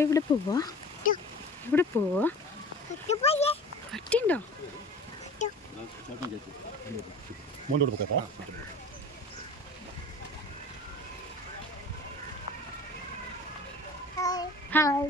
എവിടെ പോവാ? എവിടെ പോവാ? പറ്റിണ്ടോ? ഹായ്.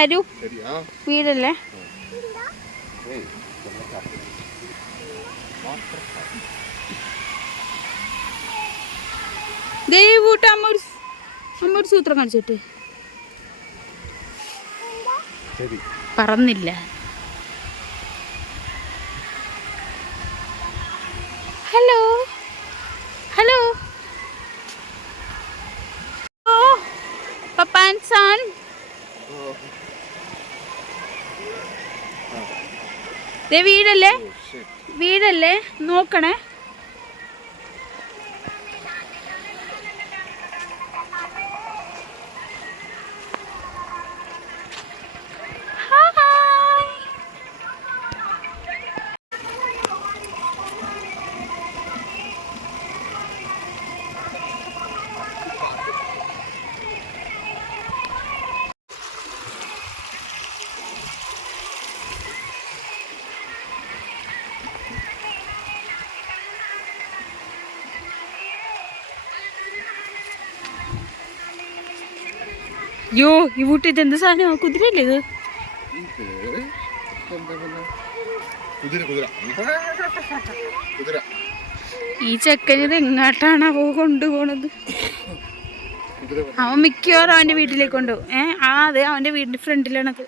ആരു വീടല്ലേ? ദേവൂട്ട അമ്മ ഒരു സൂത്രം കാണിച്ചിട്ട് പറന്നില്ല. ഹലോ ഹലോ ഓ പപ്പാൻ സാൻ വീടല്ലേ? വീടല്ലേ? നോക്കണേ. യോ ഈ വീട്ടിൽ ഇതെന്ത് സാധനം? കുതിരയല്ലേ ഇത്? ഈ ചെക്കനിത് എങ്ങോട്ടാണ് അവ കൊണ്ടുപോണത്? അവൻ മിക്കവാറും അവന്റെ വീട്ടിലേക്ക് കൊണ്ടുപോകും. അതെ, അവന്റെ വീടിന്റെ ഫ്രണ്ടിലാണത്.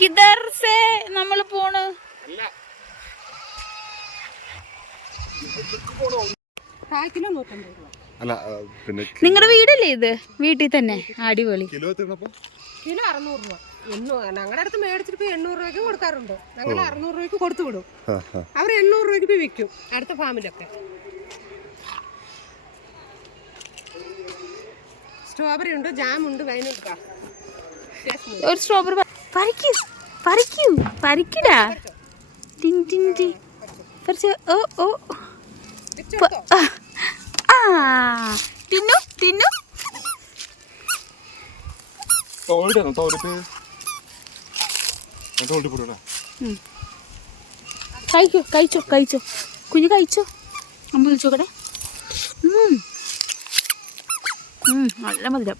കിധർ സേ നമ്മൾ പോണ്? നിങ്ങളുടെ വീടല്ലേ ഇത്? വീട്ടിൽ തന്നെ അടിപൊളി. കിലോ 600 രൂപ. ഞങ്ങളുടെ അടുത്ത് മേടിച്ചിട്ട് 800 രൂപയ്ക്ക് കൊടുക്കാറുണ്ട്. ഞങ്ങൾ 600 രൂപയ്ക്ക് കൊടുത്തു വിടും. അവർ 800 രൂപയ്ക്ക് വിൽക്കും അടുത്ത ഫാമിലൊക്കെ. സ്ട്രോബെറി ഉണ്ട്, ജാം ഉണ്ട്, വൈനുണ്ട്. ഒരു സ്ട്രോബെറി പറിക്കൂ പറിക്കൂ പറിക്കടാ. ഓ ഓ തിന്നു തിന്നു. കഴിച്ചോ കഴിച്ചോ കഴിച്ചോ കുഞ്ഞു കഴിച്ചോ. അമ്മ വിളിച്ചോക്കട്ടെ. നല്ല മധുരം.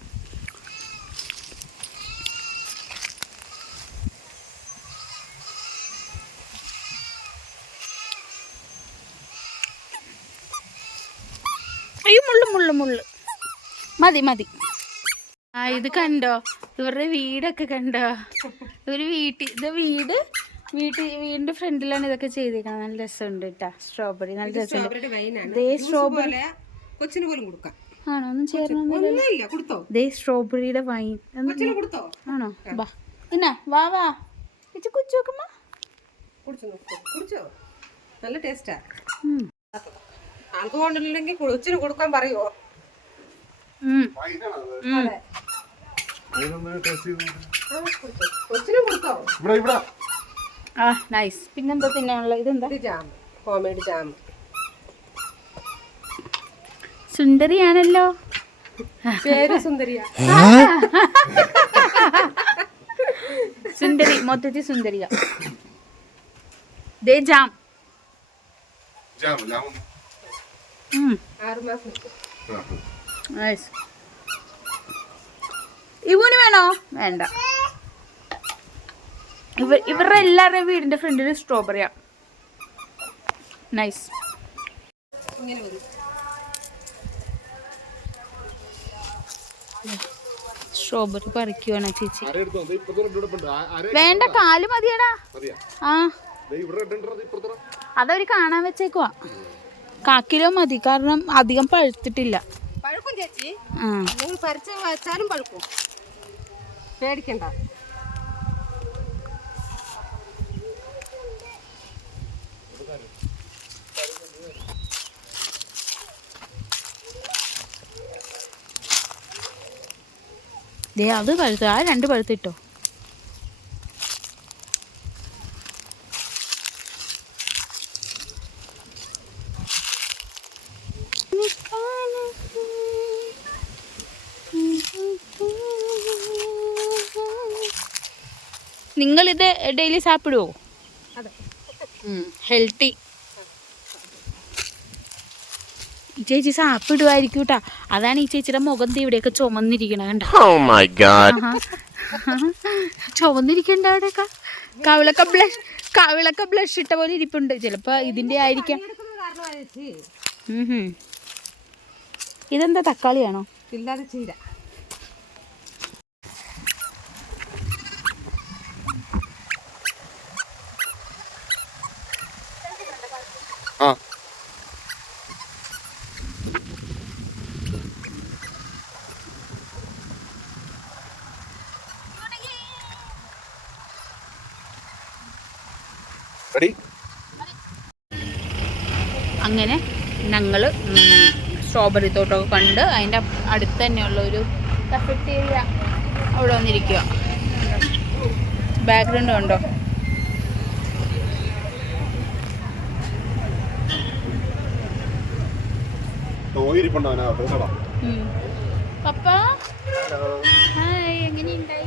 അയ്യോ മുള്ളു മുള്ളു മുള്ളു. മതി മതി. ഇത് കണ്ടോ? ഇവരുടെ വീടൊക്കെ കണ്ടോ? ഇവര് വീടിന്റെ ഫ്രണ്ടിലാണ് ഇതൊക്കെ ചെയ്തേക്കുന്നത്. നല്ല രസമുണ്ട് കേട്ടാ. സ്ട്രോബെറി നല്ല രസമുണ്ട്. സ്ട്രോബെറി ആണോ? ഒന്നും ചേർന്നേ. സ്ട്രോബെറിയുടെ വൈൻ ആണോ? ബാ എന്നാ വാ വാ കുച്ചു നോക്കുമ്പോ നല്ല ടേസ്റ്റാ. ആൽക്കഹോളില്ലെങ്കിൽ കൊച്ചിന് കൊടുക്കാൻ പറയുമോ? കൊച്ചിന് കൊടുത്തോ? നൈസ്. പിന്നെന്താ തിന്നാനുള്ള? ഇതെന്താ? Jam, homemade jam. സുന്ദരിയാണല്ലോ. പേര് സുന്ദരിയാ. സുന്ദരി, മൊത്തത്തിൽ സുന്ദരിയാ. ദേ ജാം. 6 മാസം. നൈസ്. ഇവന് വേണോ? വേണ്ട. ഇവരുടെ എല്ലാവരുടെയും വീടിന്റെ ഫ്രണ്ടിൽ സ്ട്രോബെറിയാ. നൈസ്. സ്ട്രോബെറി പറിക്കുവാണ് ചേച്ചി. വേണ്ട, കാല് മതിയടാ. അതവര് കാണാൻ വെച്ചേക്കുവാ. 1 കിലോ മതി, കാരണം അധികം പഴുത്തിട്ടില്ല. പഴുക്കും ചേച്ചി. നിങ്ങൾ പറിച്ച് വെച്ചാലും പഴുക്കും, പേടിക്കണ്ട. അത് പഴുത്ത്, ആ 2 പഴുത്തിട്ടോ. നിങ്ങളിത് ഡെയിലി സാപ്പിടുവോ? അതെ. ഹെൽത്തി. ഈ ചേച്ചി സാപ്പിടുവായിരിക്കും കേട്ടാ. അതാണ് ഈ ചേച്ചിയുടെ മുഖം ഇവിടെയൊക്കെ ചുമന്നിരിക്കണ കണ്ട. ചുമന്നിരിക്കണ്ട അവിടെയൊക്കെ. കവിളൊക്കെ ബ്ലഷ് ഇട്ട പോലെ ഇരിപ്പുണ്ട്. ചിലപ്പോ ഇതിന്റെ ആയിരിക്കാം. ഇതെന്താ തക്കാളിയാണോ? ഇല്ലാതെ ചീര. അങ്ങനെ ഞങ്ങൾ സ്ട്രോബെറി തോട്ടമൊക്കെ കണ്ട് അതിൻ്റെ അടുത്ത് തന്നെയുള്ള ഒരു കഫറ്റേരിയ അവിടെ വന്നിരിക്കുക. ബാക്ക്ഗ്രൗണ്ട് കണ്ടോ? പപ്പ ഹായ്, എങ്ങനെയുണ്ടായി?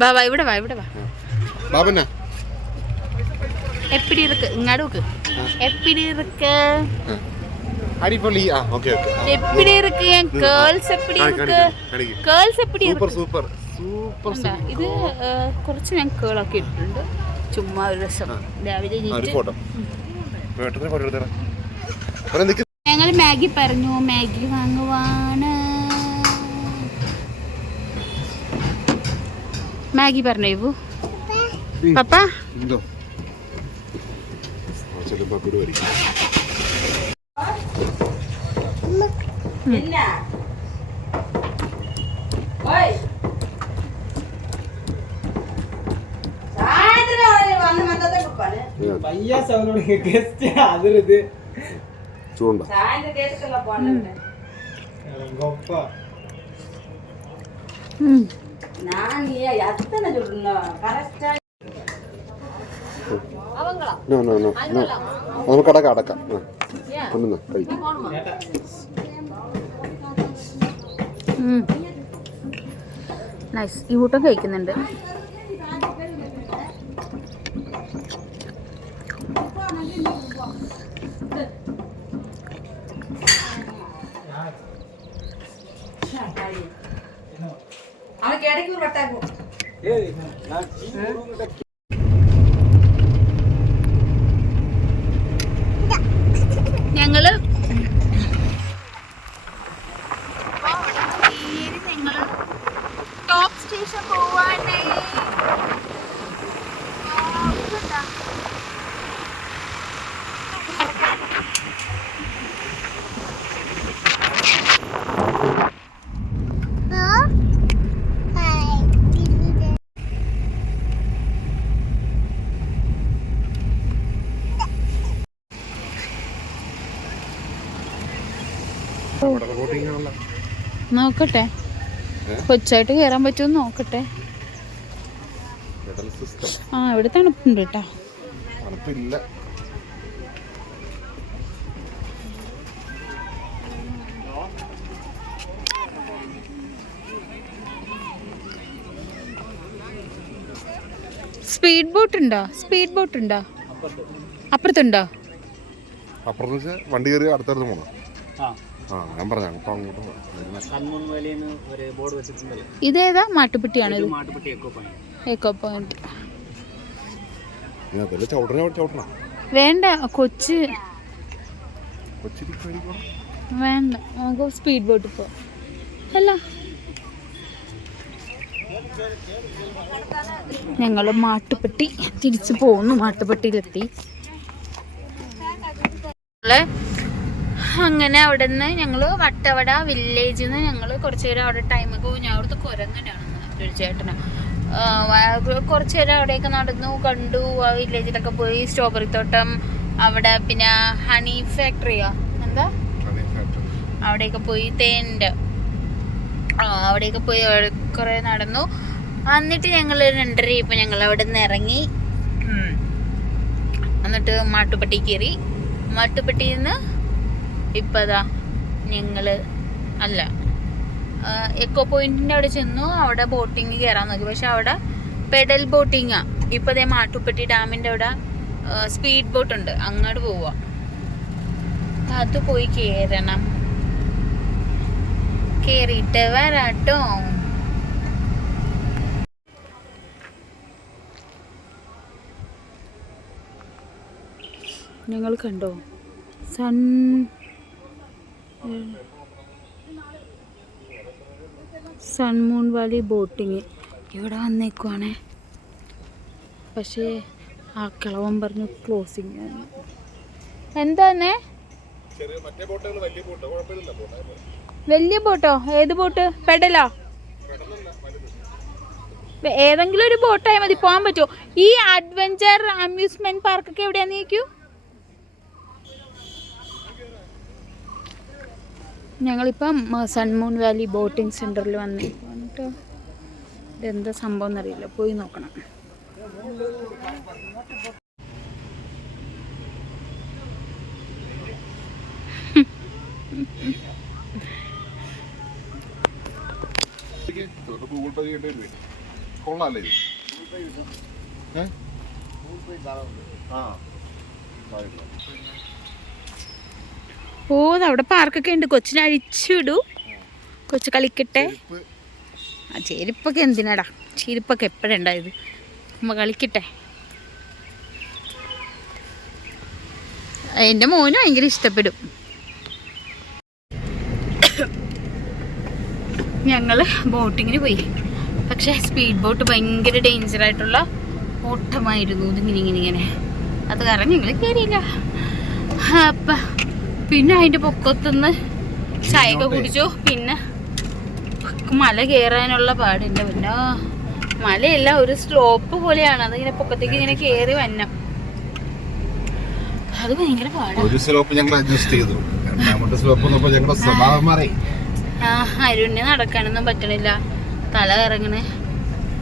വാ ഇവിടെ വാ. எப்படி இருக்கு இங்கடுக்கு? எப்படி இருக்கு? அடிபொலி. Okay okay. எப்படி இருக்கு? என் கேர்ள்ஸ் எப்படி இருக்கு? കേൾസ് எப்படி இருக்கு? സൂപ്പർ. ഇത് കുറച്ച് ഞാൻ കേളാക്കി ഇട്ടിട്ടുണ്ട്. ചുമ്മാ ഒരു രസം. രാവിലെ ഞങ്ങൾ മാഗി പറഞ്ഞു. മാഗി വാങ്ങുവാണ്. മാഗി പറഞ്ഞു പപ്പ. ചൂണ്ട നമുക്ക് അടക്കാം. നൈസ്. ഈ കൂട്ടം കഴിക്കുന്നുണ്ട്. ഞങ്ങള് ടോപ്പ് സ്റ്റേഷൻ പോവാണ്. നോക്കട്ടെ, കൊച്ചായിട്ട് കയറാൻ പറ്റുമെന്ന് നോക്കട്ടെ. ഇവിടെ തണുപ്പുണ്ട് കേട്ടോ. സ്പീഡ് ബോട്ട് ഉണ്ടോ? അപ്പുറത്തുണ്ടോ? വണ്ടി കയറി അടുത്തടുത്ത് പോകണം. ഇതേതാ? മാട്ടുപ്പെട്ടിയാണ്. എക്കോ പോയിന്റ് വേണ്ട. കൊച്ച് വേണ്ട. നമുക്ക് സ്പീഡ് ബോട്ട് പോ. അല്ല, ഞങ്ങൾ മാട്ടുപ്പെട്ടി തിരിച്ചു പോകുന്നു. മാട്ടുപ്പെട്ടിയിലെത്തി. അങ്ങനെ അവിടെ നിന്ന് ഞങ്ങൾ വട്ടവട വില്ലേജിൽ നിന്ന് ഞങ്ങൾ കുറച്ച് നേരം അവിടെ ടൈമൊക്കെ പോയി. ഞാൻ അവിടുത്തെ കുരങ്ങനാണെന്ന് ഒരു ചേട്ടന്. കുറച്ച് നേരം അവിടെയൊക്കെ നടന്നു കണ്ടു. ആ വില്ലേജിലൊക്കെ പോയി. സ്ട്രോബെറി തോട്ടം അവിടെ, പിന്നെ ഹണി ഫാക്ടറിയോ എന്താ അവിടെയൊക്കെ പോയി. തേൻ്റെ അവിടെയൊക്കെ പോയി കുറേ നടന്നു. എന്നിട്ട് ഞങ്ങൾ 2:30 ഇപ്പം ഞങ്ങൾ അവിടെ നിന്ന് ഇറങ്ങി. എന്നിട്ട് മാട്ടുപ്പെട്ടി കയറി. മാട്ടുപ്പെട്ടിയിൽ നിന്ന് ഇപ്പതാ ഞങ്ങൾ എക്കോ പോയിന്റിന്റെ അവിടെ ചെന്നു. അവിടെ ബോട്ടിങ് കയറാൻ നോക്കി, പക്ഷെ അവിടെ പെഡൽ ബോട്ടിങ്ങാ. ഇപ്പൊ അതേ മാട്ടുപ്പെട്ടി ഡാമിന്റെ അവിടെ സ്പീഡ് ബോട്ട് ഉണ്ട്, അങ്ങോട്ട് പോവാ. അത് പോയി കേറണം, കേറിയിട്ട് വരാട്ടോ. നിങ്ങൾ കണ്ടോ സൺമൂൺ വാലി ബോട്ടിങ് ഇവിടെ വന്നേക്കുവാണേ. പക്ഷേ ആ കിളവൻ പറഞ്ഞു ക്ലോസിങ്. എന്താന്നേ വലിയ ബോട്ടോ? ഏത് ബോട്ട്? പെഡലോ? ഏതെങ്കിലും ഒരു ബോട്ടായി മതി, പോകാൻ പറ്റുമോ? ഈ അഡ്വഞ്ചർ അമ്യൂസ്മെന്റ് പാർക്കൊക്കെ എവിടെയാന്ന് ചോദിക്കൂ. ഞങ്ങളിപ്പം സൺമൂൺ വാലി ബോട്ടിംഗ് സെന്ററിൽ വന്നേക്കുവാണ് കേട്ടോ. ഇതെന്താ സംഭവം എന്നറിയില്ല, പോയി നോക്കണം. ഓ, അവിടെ പാർക്കൊക്കെ ഉണ്ട്. കൊച്ചിനെ അഴിച്ചുവിടൂ, കൊച്ചു കളിക്കട്ടെ. ആ ചെരുപ്പൊക്കെ എന്തിനാടാ? ചെരുപ്പൊക്കെ എപ്പോഴുണ്ടായത്, അമ്മ കളിക്കട്ടെ. എൻ്റെ മോനും ഭയങ്കര ഇഷ്ടപ്പെടും. ഞങ്ങൾ ബോട്ടിങ്ങിന് പോയി, പക്ഷേ സ്പീഡ് ബോട്ട് ഭയങ്കര ഡേഞ്ചറായിട്ടുള്ള ഓട്ടമായിരുന്നു. ഇതിങ്ങനെ അത് കാരണം ഞങ്ങൾ കയറിയില്ല. അപ്പം പിന്നെ അതിൻ്റെ പൊക്കത്തുനിന്ന് ചായയൊക്കെ കുടിച്ചു. പിന്നെ മല കയറാനുള്ള പാടുണ്ട്. പിന്നെ മലയല്ല, ഒരു സ്ലോപ്പ് പോലെയാണ്. അതിങ്ങനെ പൊക്കത്തേക്ക് ഇങ്ങനെ കയറി വന്നം. അത് ഭയങ്കര പാടാണ്. ഒരു സ്ലോപ്പ് ഞങ്ങൾ അഡ്ജസ്റ്റ് ചെയ്തു, രണ്ടാമത്തെ സ്ലോപ്പ് ഞങ്ങളുടെ സ്വഭാവം മാറി. അരുണിന് നടക്കാനൊന്നും പറ്റണില്ല, തല കറങ്ങണ്.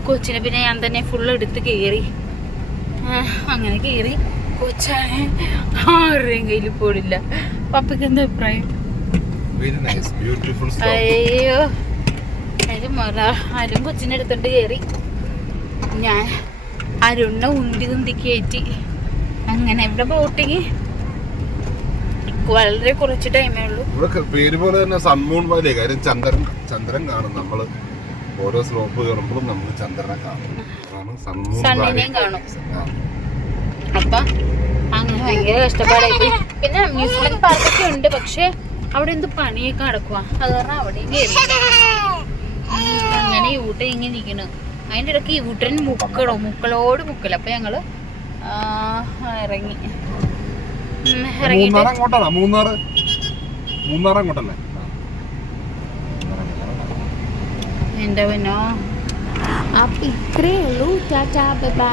കൊച്ചിനെ പിന്നെ ഞാൻ തന്നെ ഫുള്ള് എടുത്ത് കയറി. അങ്ങനെ കയറി. കൊച്ചാണ് ആരുടെയും കയ്യിൽ പോടില്ല. പപ്പയ്ക്ക് എന്താ അഭിപ്രായം? അയ്യോ, അരുൺ കൊച്ചിനെ എടുത്തോണ്ട് കയറി. ഞാൻ അരുണിനെ ഉന്തി കയറ്റി. അങ്ങനെ ഇവിടെ ബോട്ടിങ് വളരെ കുറച്ച് ടൈമേ ഉള്ളൂ. ഇവിടെ പേര് പോലെ തന്നെ സൺമൂൺ വാലി. കാര്യം ചന്ദ്രൻ കാണും. നമ്മള് ഓരോ സ്ലോപ്പ് കയറുമ്പോഴും നമുക്ക് ചന്ദ്രനെ കാണും, സണ്ണിനെയും കാണും. അപ്പൊ അങ്ങനെ ഭയങ്കര കഷ്ടപ്പാടായി പോയി. പിന്നെ അമ്യൂസ്മെന്റ് പാർക്കൊക്കെ ഉണ്ട്, പക്ഷെ അവിടെ എന്ത് പണിയൊക്കെ നടക്കുക. അത് കാരണം അവിടെയും കയറി. അങ്ങനെ യൂട്ടൻ ഇങ്ങനെ ഇരിക്കണു. അതിൻ്റെ ഇടയ്ക്ക് യൂട്ടൻ മുക്കളോട് മുക്കല. അപ്പൊ ഞങ്ങള് ഇറങ്ങി. എന്റെ പിന്നോ അപ്പൊ ഇത്രേ ഉള്ളൂ. Tata bye bye.